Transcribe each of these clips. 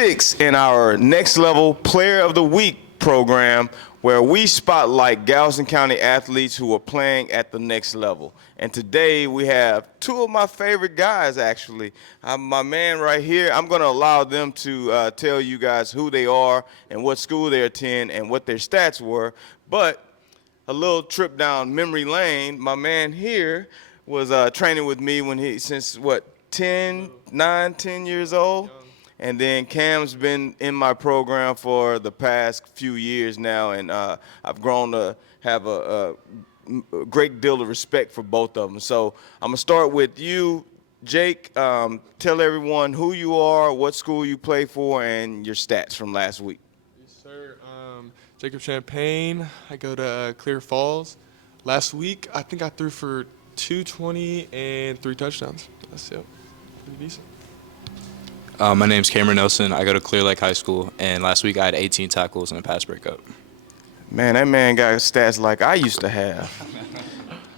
6 in our Next Level Player of the Week program, where we spotlight Galveston County athletes who are playing at the next level. And today we have two of my favorite guys, actually. My man right here, I'm going to allow them to tell you guys who they are and what school they attend and what their stats were. But a little trip down memory lane, my man here was training with me since 10 years old. And then Cam's been in my program for the past few years now, and I've grown to have a great deal of respect for both of them. So I'm going to start with you, Jake. Tell everyone who you are, what school you play for, and your stats from last week. Yes, sir. Jacob Champagne. I go to Clear Falls. Last week, I think I threw for 220 and 3 touchdowns. That's it. Pretty decent. My name's Cameron Nelson. I go to Clear Lake High School, and last week I had 18 tackles and a pass breakup. Man, that man got stats like I used to have.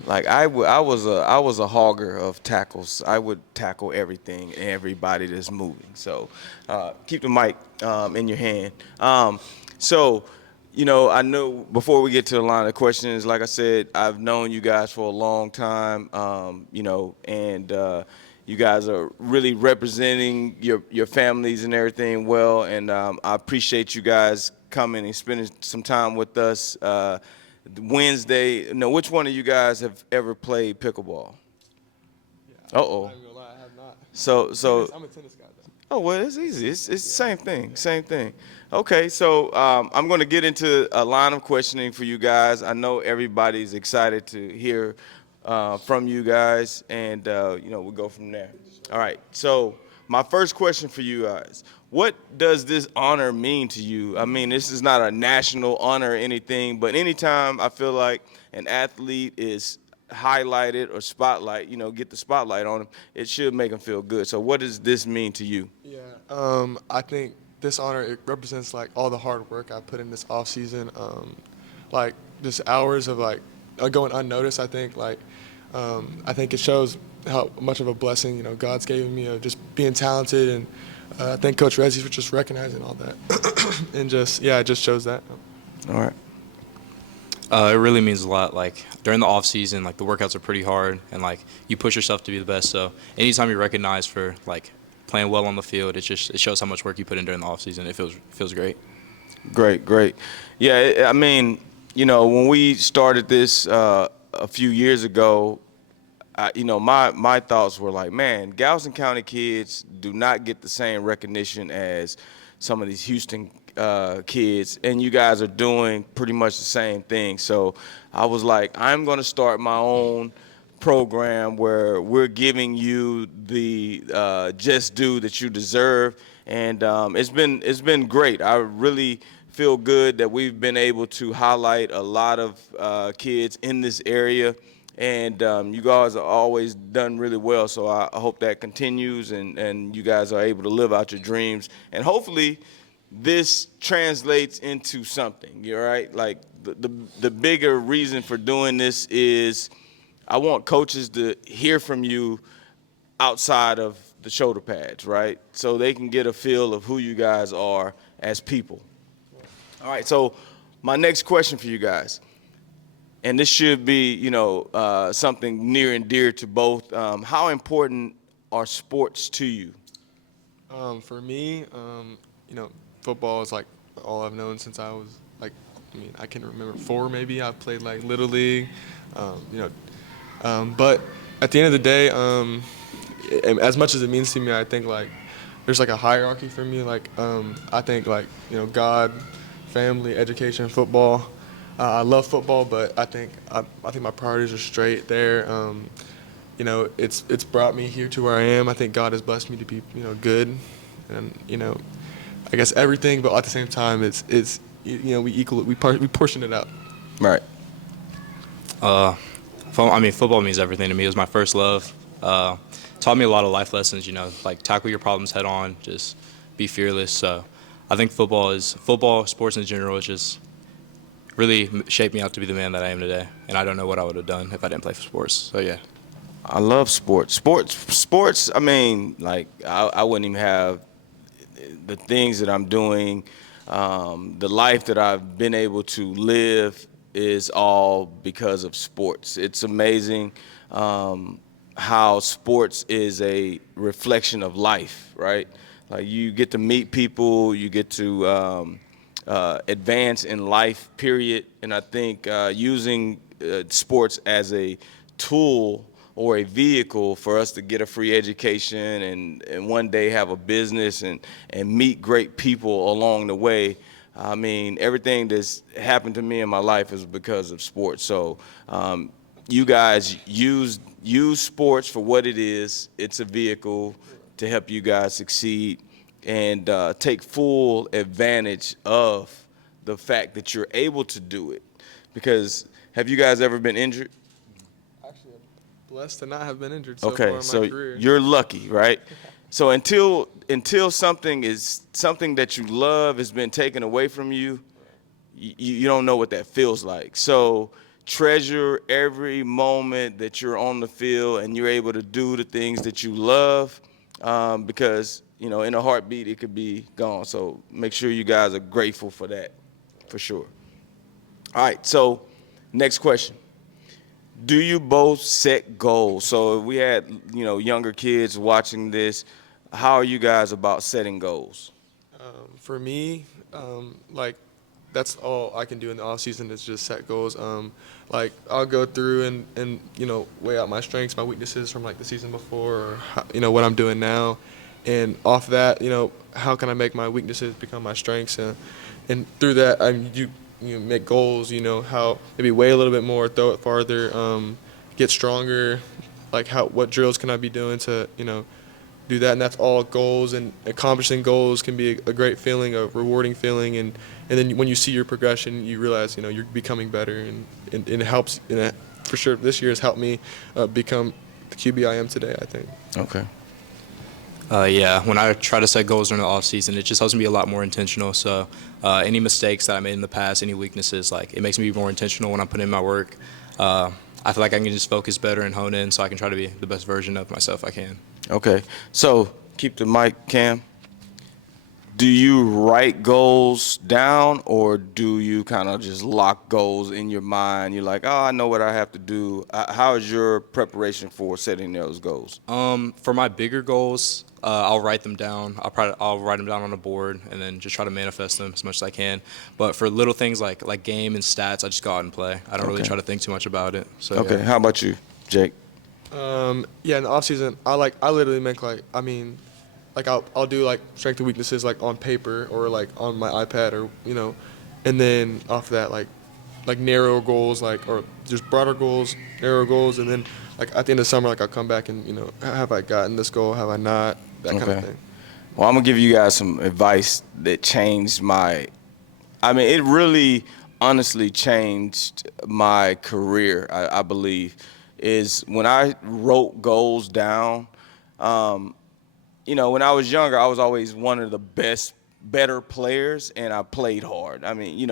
Like I was a hogger of tackles. I would tackle everything, everybody that's moving. So keep the mic in your hand. So, you know, I know before we get to the line of questions, like I said, I've known you guys for a long time, you know, and you guys are really representing your families and everything well, and I appreciate you guys coming and spending some time with us. Wednesday, no, which one of you guys have ever played pickleball? Yeah, Uh-oh. I'm not gonna lie, I have not. So I'm a tennis guy, though. Oh, well, it's easy. It's the same thing. Okay, so I'm going to get into a line of questioning for you guys. I know everybody's excited to hear from you guys, and you know, we'll go from there. All right, so my first question for you guys: what does this honor mean to you? I mean, this is not a national honor or anything, but anytime I feel like an athlete is highlighted or spotlight, you know, get the spotlight on them, it should make them feel good. So what does this mean to you? Yeah, I think this honor, it represents like all the hard work I put in this off season, like just hours of like going unnoticed. I think it shows how much of a blessing, you know, God's given me of just being talented, and I thank Coach Rezzi for just recognizing all that, and just it just shows that. All right. It really means a lot. Like during the off season, like the workouts are pretty hard, and like you push yourself to be the best. So anytime you're recognized for like playing well on the field, it shows how much work you put in during the off season. It feels great. Great. Yeah, I mean, you know, when we started this a few years ago, you know, my thoughts were like, man, Galveston County kids do not get the same recognition as some of these Houston kids, and you guys are doing pretty much the same thing. So I was like, I'm going to start my own program where we're giving you the just due that you deserve, and it's been great. I really feel good that we've been able to highlight a lot of kids in this area, and you guys are always done really well. So I hope that continues, and you guys are able to live out your dreams, and hopefully this translates into something. You're right. Like the bigger reason for doing this is I want coaches to hear from you outside of the shoulder pads, right? So they can get a feel of who you guys are as people. All right, so my next question for you guys, and this should be, you know, something near and dear to both. How important are sports to you? For me, you know, football is like all I've known since I was like, I can remember 4 maybe. I played like Little League, you know. But at the end of the day, as much as it means to me, I think like there's like a hierarchy for me. Like I think like, you know, God, family, education, football. I love football, but I think my priorities are straight there. You know, it's brought me here to where I am. I think God has blessed me to be, you know, good, and you know, I guess everything. But at the same time, it's you know, we portion it out. Right. Football means everything to me. It was my first love. Taught me a lot of life lessons, you know, like tackle your problems head on, just be fearless. So I think football, sports in general, is just really shaped me out to be the man that I am today. And I don't know what I would have done if I didn't play for sports. So, yeah. I love sports. Sports, I mean, like, I wouldn't even have the things that I'm doing, the life that I've been able to live is all because of sports. It's amazing how sports is a reflection of life, right? Like you get to meet people, you get to advance in life, period. And I think using sports as a tool or a vehicle for us to get a free education and one day have a business and meet great people along the way. I mean, everything that's happened to me in my life is because of sports. So you guys use sports for what it is. It's a vehicle to help you guys succeed and take full advantage of the fact that you're able to do it. Because have you guys ever been injured? Actually, I'm blessed to not have been injured so far Okay, in my so career. you're lucky, right? So until something that you love has been taken away from you, you don't know what that feels like. So treasure every moment that you're on the field and you're able to do the things that you love, because in a heartbeat it could be gone. So make sure you guys are grateful for that, for sure. All right. So next question. Do you both set goals? So if we had younger kids watching this, how are you guys about setting goals? For me, like that's all I can do in the off season is just set goals. Like I'll go through and weigh out my strengths, my weaknesses from like the season before, or what I'm doing now, and off that, how can I make my weaknesses become my strengths, and through that, you make goals. How maybe weigh a little bit more, throw it farther, get stronger. Like what drills can I be doing to do that, and that's all goals, and accomplishing goals can be a great feeling, a rewarding feeling, and then when you see your progression, you realize you're becoming better, and it helps. For sure, this year has helped me become the QB I am today, I think. Okay. Yeah, when I try to set goals during the off season, it just helps me be a lot more intentional. So any mistakes that I made in the past, any weaknesses, like it makes me be more intentional when I'm putting in my work. I feel like I can just focus better and hone in, so I can try to be the best version of myself I can. Okay. So keep the mic, Cam. Do you write goals down or do you kind of just lock goals in your mind? You're like, oh, I know what I have to do. How is your preparation for setting those goals? For my bigger goals, I'll write them down. I'll write them down on a board and then just try to manifest them as much as I can. But for little things like game and stats, I just go out and play. I don't really Okay. try to think too much about it. So Okay. yeah. How about you, Jake? Yeah, in the off season, I literally make I'll do like strength and weaknesses like on paper or like on my iPad or and then off that like narrow goals or just broader goals, narrow goals, and then like at the end of summer I'll come back and have I gotten this goal, have I not, that kind of Okay. thing. Well, I'm gonna give you guys some advice that changed it really honestly changed my career, I believe, is when I wrote goals down. When I was younger, I was always one of the better players, and I played hard. I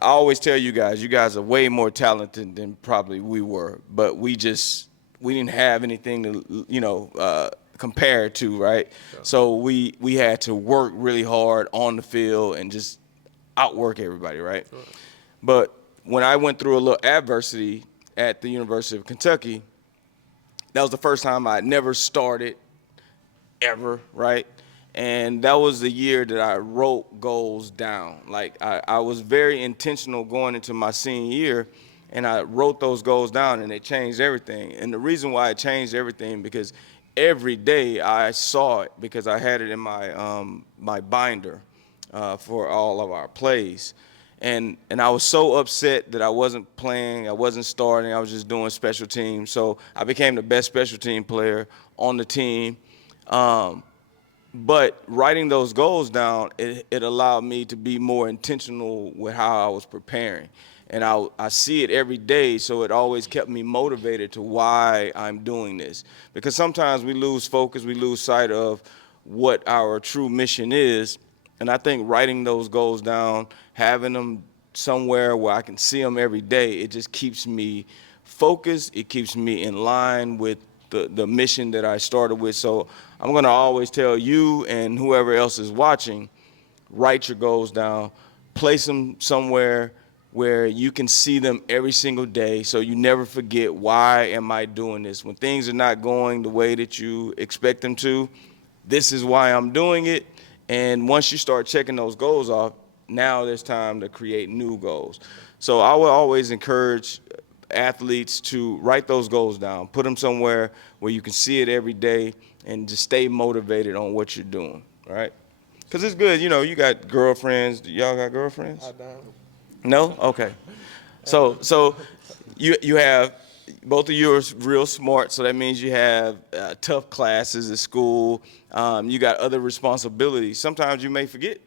always tell you guys are way more talented than probably we were, but we didn't have anything to, compare to, right? Yeah. So we had to work really hard on the field and just outwork everybody, right? Sure. But when I went through a little adversity at the University of Kentucky, that was the first time I never started ever, right? And that was the year that I wrote goals down. Like I was very intentional going into my senior year, and I wrote those goals down, and it changed everything. And the reason why it changed everything because every day I saw it because I had it in my binder for all of our plays. And I was so upset that I wasn't playing, I wasn't starting, I was just doing special teams. So I became the best special team player on the team. But writing those goals down, it allowed me to be more intentional with how I was preparing. And I see it every day, so it always kept me motivated to why I'm doing this. Because sometimes we lose focus, we lose sight of what our true mission is. And I think writing those goals down, having them somewhere where I can see them every day, it just keeps me focused. It keeps me in line with the mission that I started with. So I'm going to always tell you and whoever else is watching, write your goals down, place them somewhere where you can see them every single day so you never forget, why am I doing this? When things are not going the way that you expect them to, this is why I'm doing it. And once you start checking those goals off, now there's time to create new goals. So I will always encourage athletes to write those goals down, put them somewhere where you can see it every day, and just stay motivated on what you're doing, right? Because it's good, you got girlfriends. Y'all got girlfriends? I don't. No? Okay. So you have, both of you are real smart, so that means you have tough classes at school. You got other responsibilities. Sometimes you may forget,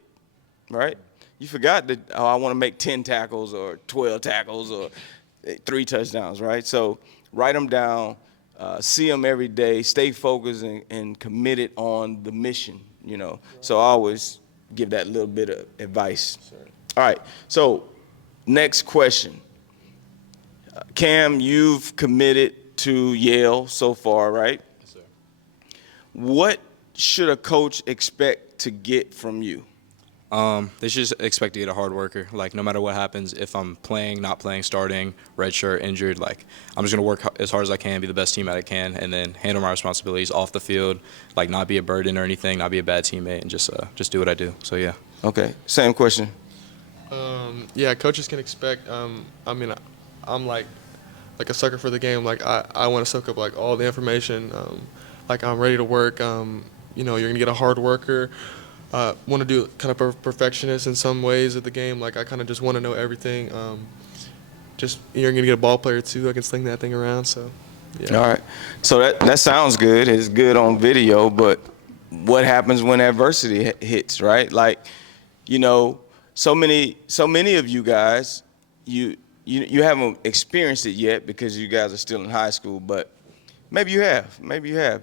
right? You forgot that, oh, I want to make 10 tackles or 12 tackles or 3 touchdowns, right? So write them down, see them every day, stay focused and committed on the mission, So I always give that little bit of advice. Sure. All right, so next question. Cam, you've committed to Yale so far, right? Yes, sir. What should a coach expect to get from you? They should just expect to get a hard worker. Like, no matter what happens, if I'm playing, not playing, starting, redshirt, injured, like, I'm just going to work as hard as I can, be the best teammate I can, and then handle my responsibilities off the field, like, not be a burden or anything, not be a bad teammate, and just do what I do. So, yeah. Okay, same question. Yeah, coaches can expect. I'm like a sucker for the game. Like I want to soak up like all the information. Like I'm ready to work. You're gonna get a hard worker. Want to do kind of a perfectionist in some ways of the game. Like I kind of just want to know everything. Just you're gonna get a ball player too. I can sling that thing around. So yeah. All right, so that sounds good. It's good on video, but what happens when adversity hits, right? Like, so many of you guys, you haven't experienced it yet because you guys are still in high school, but maybe you have.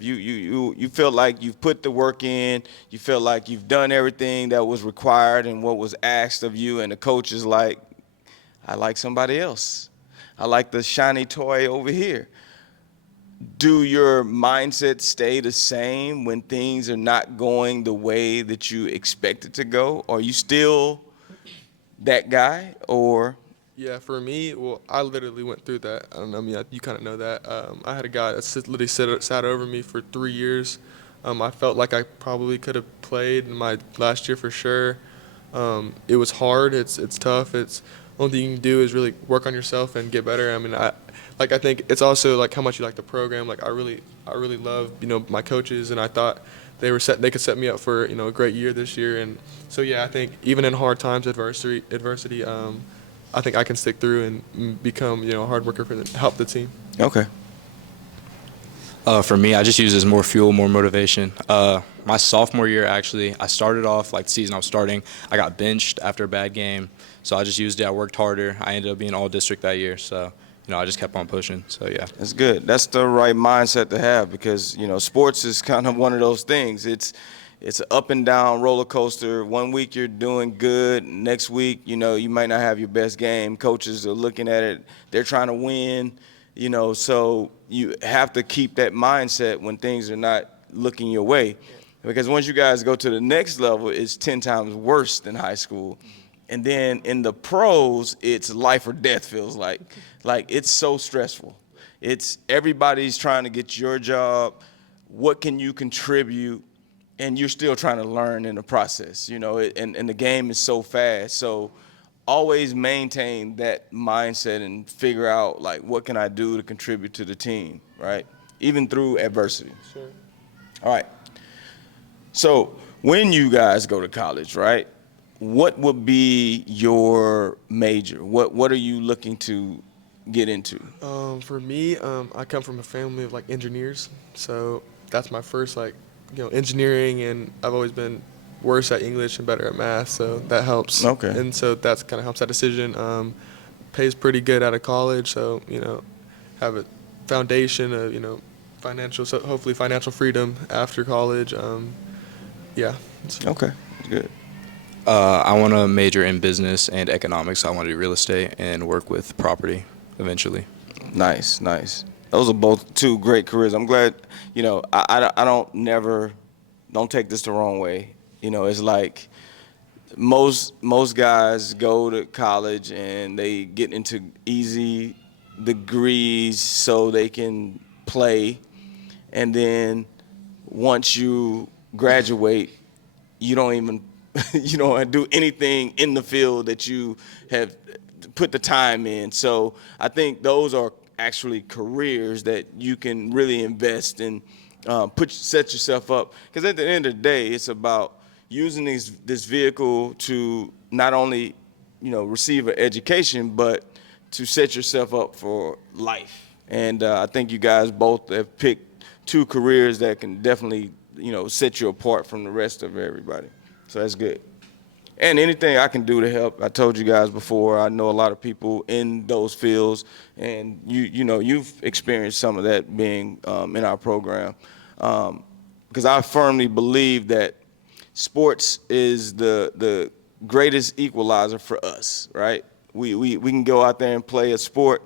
You feel like you've put the work in. You feel like you've done everything that was required and what was asked of you, and the coach is like, I like somebody else. I like the shiny toy over here. Do your mindset stay the same when things are not going the way that you expect it to go? Are you still that guy, or? Yeah, for me, well, I literally went through that. I don't know, you kind of know that. I had a guy that literally sat over me for 3 years. I felt like I probably could have played in my last year for sure. It was hard. It's tough. It's only thing you can do is really work on yourself and get better. I think it's also like how much you like the program. Like I really love my coaches, and I thought they could set me up for a great year this year. And so yeah, I think even in hard times, adversity, I think I can stick through and become a hard worker to help the team. Okay. For me, I just use it as more fuel, more motivation. My sophomore year, actually, I started off like the season I was starting. I got benched after a bad game, so I just used it. I worked harder. I ended up being all district that year, so I just kept on pushing. So yeah, That's good. That's the right mindset to have, because sports is kind of one of those things. It's an up and down roller coaster. One week you're doing good. Next week, you might not have your best game. Coaches are looking at it. They're trying to win. So you have to keep that mindset when things are not looking your way. Because once you guys go to the next level, it's 10 times worse than high school. And then in the pros, it's life or death, feels like. Like, it's so stressful. It's everybody's trying to get your job. What can you contribute? And you're still trying to learn in the process, and the game is so fast. So always maintain that mindset and figure out, like, what can I do to contribute to the team, right? Even through adversity. Sure. All right. So when you guys go to college, right, what would be your major? What are you looking to get into? For me, I come from a family of engineers, so that's my first engineering, and I've always been worse at English and better at math, so that helps. Okay. And so that's kind of helps that decision. Pays pretty good out of college, so have a foundation of so hopefully financial freedom after college. Yeah. Okay, good. I want to major in business and economics. I want to do real estate and work with property eventually. Nice. Those are both two great careers. I'm glad, I don't take this the wrong way. It's like most guys go to college and they get into easy degrees so they can play, and then once you graduate, you don't even you don't do anything in the field that you have put the time in. So I think those are actually careers that you can really invest in, set yourself up. Because at the end of the day, it's about using this vehicle to not only, receive an education, but to set yourself up for life. And I think you guys both have picked two careers that can definitely, set you apart from the rest of everybody. So that's good. And anything I can do to help, I told you guys before, I know a lot of people in those fields, and you've experienced some of that being in our program. Because I firmly believe that sports is the greatest equalizer for us, right? We can go out there and play a sport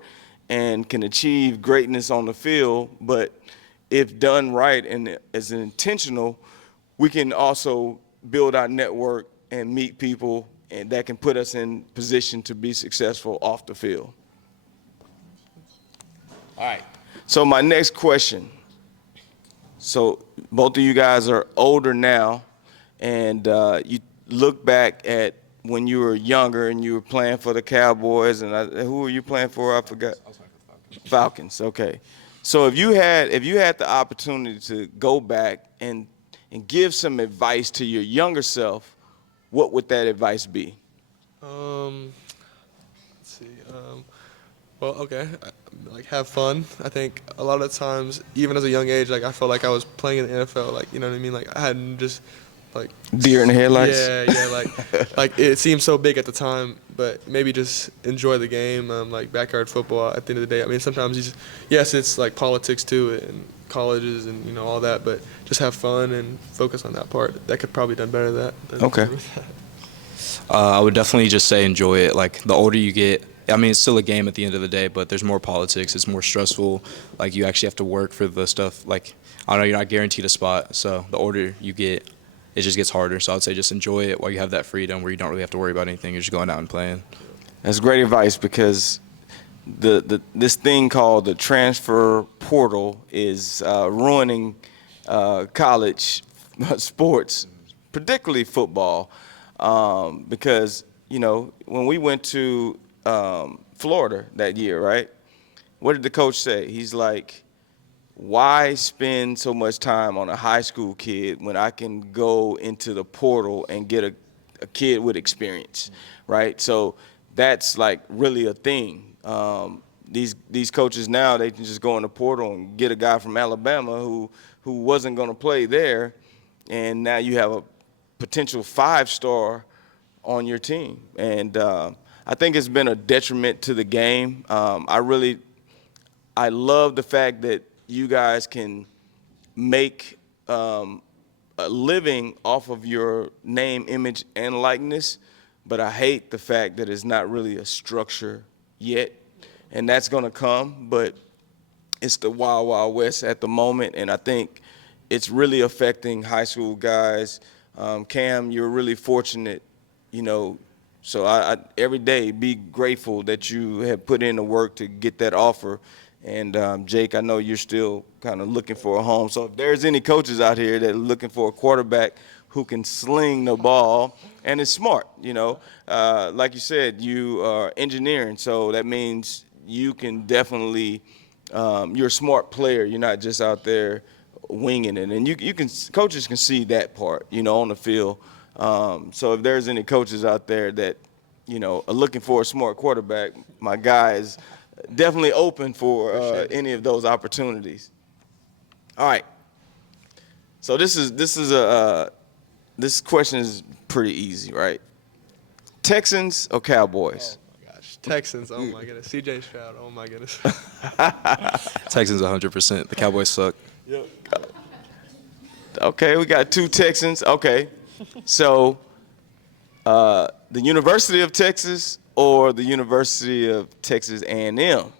and can achieve greatness on the field, but if done right and as intentional, we can also build our network and meet people, and that can put us in position to be successful off the field. All right. So my next question. So both of you guys are older now, and you look back at when you were younger and you were playing for the Cowboys, and who were you playing for? I forgot. I was playing for the Falcons. Falcons. Okay. So if you had the opportunity to go back and give some advice to your younger self, what would that advice be? Let's see. Well, okay, like have fun. I think a lot of times, even as a young age, like I felt like I was playing in the NFL. Like you know what I mean? Like I hadn't just like Deer in the headlights. Yeah. Like it seemed so big at the time, but maybe just enjoy the game. Like backyard football. At the end of the day, I mean, sometimes yes, it's like politics to it and colleges and all that, but just have fun and focus on that part. That could probably done better than Okay. I would definitely just say enjoy it. Like the older you get, I mean, it's still a game at the end of the day, but there's more politics. It's more stressful. Like you actually have to work for the stuff. Like I don't know, you're not guaranteed a spot. So the older you get, it just gets harder. So I would say just enjoy it while you have that freedom where you don't really have to worry about anything. You're just going out and playing. That's great advice, because this thing called the transfer portal is ruining college sports, particularly football, because when we went to Florida that year, right? What did the coach say? He's like, why spend so much time on a high school kid when I can go into the portal and get a kid with experience, right? So that's like really a thing. These coaches now, they can just go in the portal and get a guy from Alabama who wasn't going to play there, and now you have a potential 5-star on your team. And I think it's been a detriment to the game. I love the fact that you guys can make a living off of your name, image, and likeness, but I hate the fact that it's not really a structure yet, and that's going to come, but it's the wild, wild west at the moment, and I think it's really affecting high school guys. Cam, you're really fortunate, so I every day be grateful that you have put in the work to get that offer. And Jake, I know you're still kind of looking for a home. So if there's any coaches out here that are looking for a quarterback who can sling the ball and is smart, like you said, you are engineering, so that means you can definitely you're a smart player. You're not just out there winging it, and coaches can see that part, on the field. So if there's any coaches out there that are looking for a smart quarterback, my guy is definitely open for any of those opportunities. All right. So this question is pretty easy, right? Texans or Cowboys? Oh my gosh, Texans. Oh my goodness, C.J. Stroud. Oh my goodness. Texans 100%. The Cowboys suck. Yep. Okay, we got 2 Texans. Okay. So the University of Texas or the University of Texas A&M?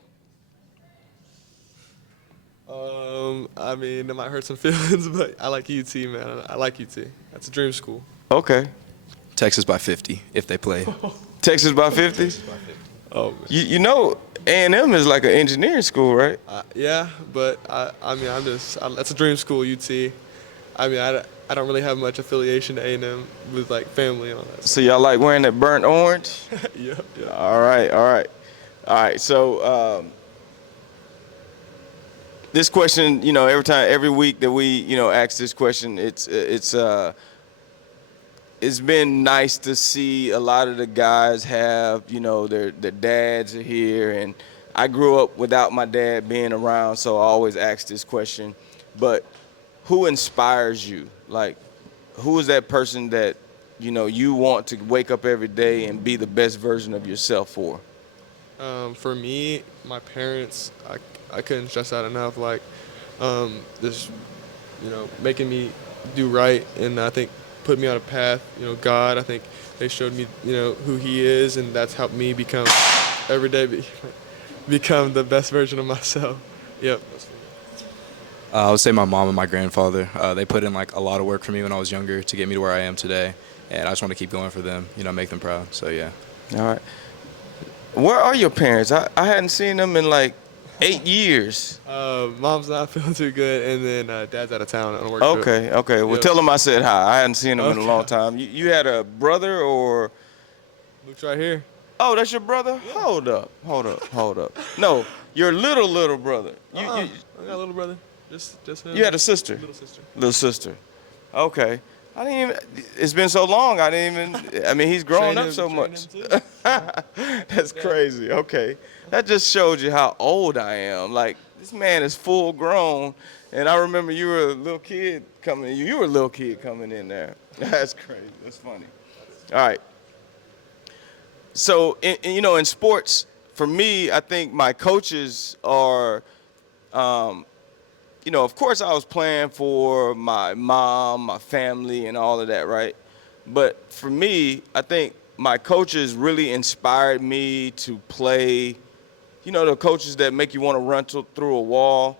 I mean, it might hurt some feelings, but I like UT, man. I like UT. That's a dream school. Okay. Texas by 50 if they play. Texas by 50? Oh, man. You know, A&M is like an engineering school, right? Yeah, but I mean, that's a dream school, UT. I mean, I don't really have much affiliation to A&M with like family and all that. So y'all like wearing that burnt orange? Yeah, yeah. All right, all right. All right, so this question, every week that we, ask this question, it's been nice to see a lot of the guys have, their dads are here, and I grew up without my dad being around, so I always ask this question. But who inspires you? Like, who is that person that, you want to wake up every day and be the best version of yourself for? For me, my parents, I couldn't stress that enough. Like, just making me do right, and I think put me on a path. God, I think they showed me, who He is, and that's helped me become every day become the best version of myself. Yep. I would say my mom and my grandfather. They put in like a lot of work for me when I was younger to get me to where I am today, and I just want to keep going for them. Make them proud. So yeah. All right. Where are your parents? I hadn't seen them in like 8 years. Mom's not feeling too good, and then Dad's out of town on a work trip. Okay, okay. Well, Yep. tell them I said hi. I hadn't seen them in a Okay. long time. You had a brother or? Luke's right here. Oh, that's your brother? Hold up. No, your little brother. I got a little brother. Just him. You had a sister? Little sister. Little sister. Okay. I didn't even, it's been so long, he's grown up so much. That's crazy. Okay. That just showed you how old I am. Like, this man is full grown, and I remember you were a little kid coming in there. That's crazy. That's funny. All right. So, in sports, for me, I think my coaches are, of course I was playing for my mom, my family, and all of that, right? But for me, I think my coaches really inspired me to play, the coaches that make you want to run through a wall.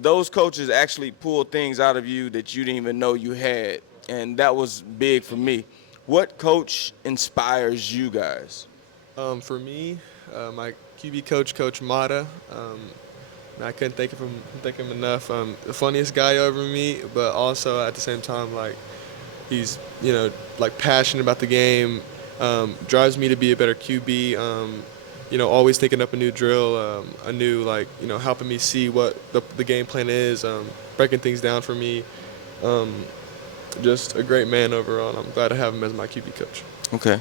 Those coaches actually pull things out of you that you didn't even know you had, and that was big for me. What coach inspires you guys? For me, my QB coach, Coach Mata. I couldn't thank him enough. The funniest guy over me, but also at the same time, like, he's like passionate about the game. Drives me to be a better QB. Always thinking up a new drill, a new helping me see what the game plan is, breaking things down for me. Just a great man overall, and I'm glad to have him as my QB coach. Okay.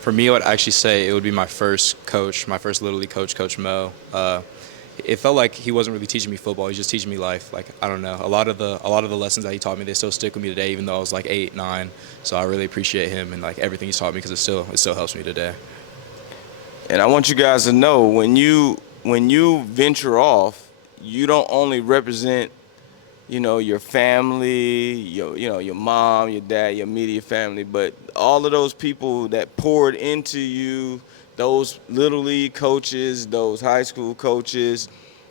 For me, I would actually say it would be my first coach, my first Little League coach, Coach Mo. It felt like he wasn't really teaching me football; he was just teaching me life. Like, I don't know, a lot of the lessons that he taught me, they still stick with me today, even though I was like 8, 9. So I really appreciate him and like everything he's taught me, because it still helps me today. And I want you guys to know, when you venture off, you don't only represent, your family, your mom, your dad, your immediate family, but all of those people that poured into you, those Little League coaches, those high school coaches,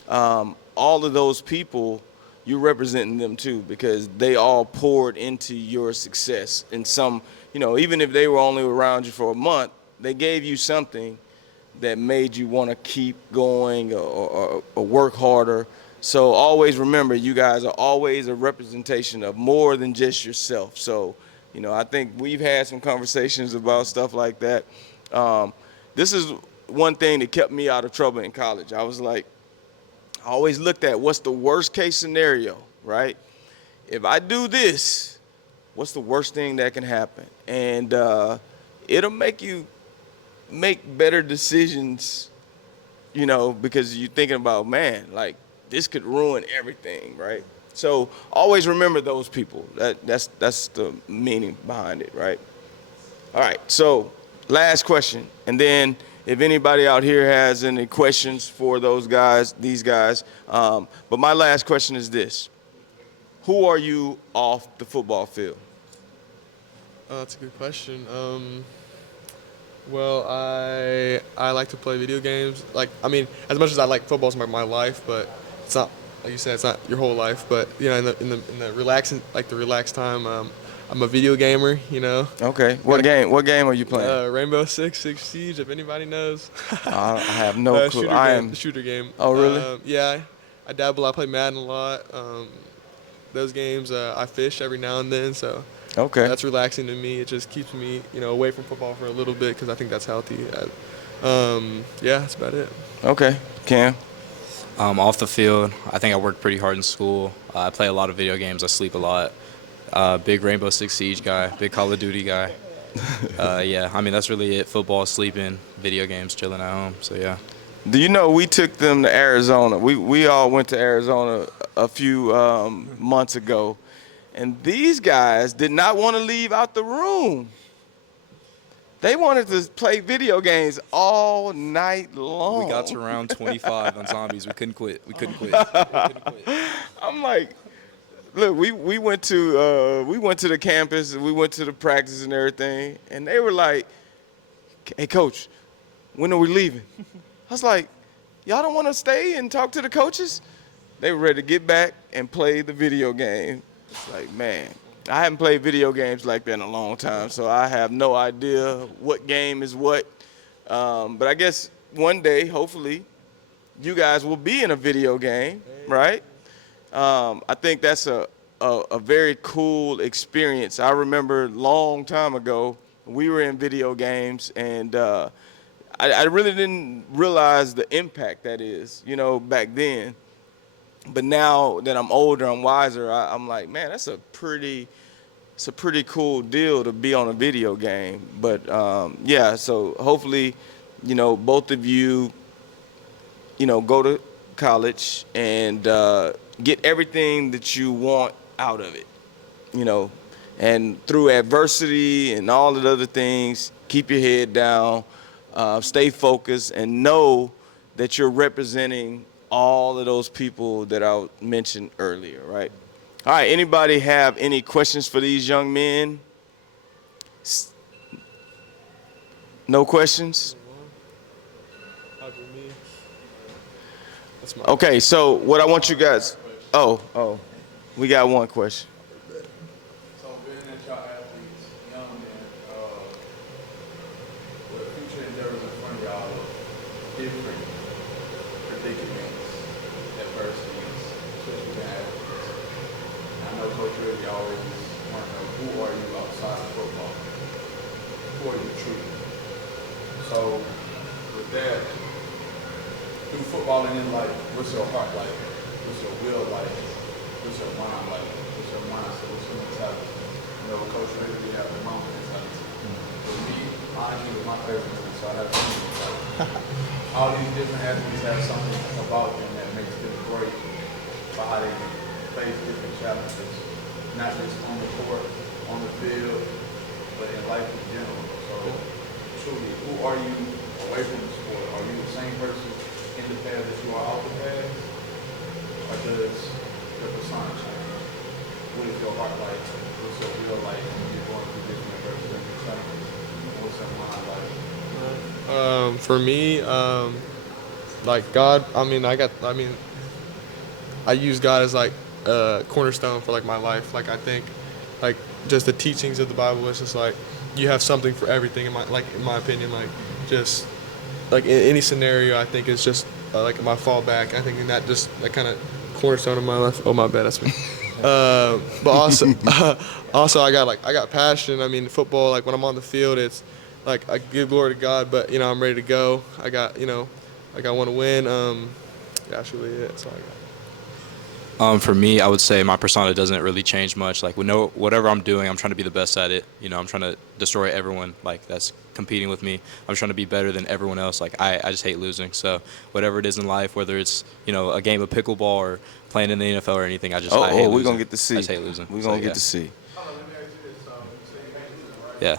all of those people, you're representing them too, because they all poured into your success in some, even if they were only around you for a month, they gave you something that made you want to keep going or work harder. So always remember, you guys are always a representation of more than just yourself. So, I think we've had some conversations about stuff like that. This is one thing that kept me out of trouble in college. I was like, I always looked at what's the worst case scenario, right? If I do this, what's the worst thing that can happen? And it'll make you make better decisions, because you're thinking about, man, like, this could ruin everything, right? So always remember those people. That's the meaning behind it, right? All right, so last question. And then if anybody out here has any questions for these guys. But my last question is this. Who are you off the football field? That's a good question. Well, I like to play video games. Like, I mean, as much as I like football is my life, but it's not like you said, it's not your whole life, but in the relaxing, like the relaxed time, I'm a video gamer. Okay. What game are you playing? Rainbow Six Siege, if anybody knows. I have no clue. I am. The shooter game. Oh, really? Yeah, I dabble. I play Madden a lot. Those games, I fish every now and then, so Okay. that's relaxing to me. It just keeps me, away from football for a little bit because I think that's healthy. Yeah, that's about it. Okay. Cam. Off the field, I think I work pretty hard in school. I play a lot of video games. I sleep a lot. Big Rainbow Six Siege guy, big Call of Duty guy. Yeah, I mean, that's really it. Football, sleeping, video games, chilling at home. So, yeah. Do you know we took them to Arizona? We all went to Arizona a few months ago, and these guys did not want to leave out the room. They wanted to play video games all night long. We got to round 25 on zombies. We couldn't quit. I'm like, look, we went to the campus, we went to the practice and everything, and they were like, "Hey, coach, when are we leaving?" I was like, "Y'all don't want to stay and talk to the coaches?" They were ready to get back and play the video game. It's like, man, I haven't played video games like that in a long time, so I have no idea what game is what. But I guess one day, hopefully, you guys will be in a video game, right? I think that's a very cool experience. I remember a long time ago, we were in video games, and I really didn't realize the impact that is, back then. But now that I'm older, I'm wiser, I'm like, man, it's a pretty cool deal to be on a video game. But yeah, so hopefully, both of you, go to college and get everything that you want out of it, and through adversity and all the other things, keep your head down, stay focused, and know that you're representing all of those people that I mentioned earlier, right? All right, anybody have any questions for these young men? No questions? Okay, so what I want you guys, we got one question. So being that y'all athletes, young men, with future endeavors in front of y'all, different predicaments, adversities, especially the athletes. And I know Coach Ridley always want to know, who are you outside of football? Who are you truly? So with that, through football and in life, what's your heart like? What's your will like? What's your mind like? What's your mindset? What's your mentality? Coach Ridley have the moment mentality. For me, honestly, was my favorite movie, so I have something like all these different athletes have something about them that makes them great for how they face different challenges, not just on the court, on the field, but in life in general. So truly, who are you away from the sport? Are you the same person in the path that you are out the path? Or does your persona change? What is your heart like? What's your real life when you're going through different adversity and challenges? What's your mind like? For me, like God, I use God as like a cornerstone for like my life. Like I think, like just the teachings of the Bible is just like you have something for everything. In my opinion, like just like in any scenario, I think is just like my fallback. I think in that just that kind of cornerstone of my life. Oh my bad, that's me. But also I got passion. I mean, football. Like when I'm on the field, it's like I give glory to God, but I'm ready to go. I got like I want to win. That's really it. That's all I got. For me, I would say my persona doesn't really change much. Like, whatever I'm doing, I'm trying to be the best at it. I'm trying to destroy everyone like that's competing with me. I'm trying to be better than everyone else. Like, I just hate losing. So whatever it is in life, whether it's a game of pickleball or playing in the NFL or anything, I hate losing. We're gonna get to see. I just hate losing. We're gonna get to see. Let me ask you this. You say you hate losing, right? Yeah.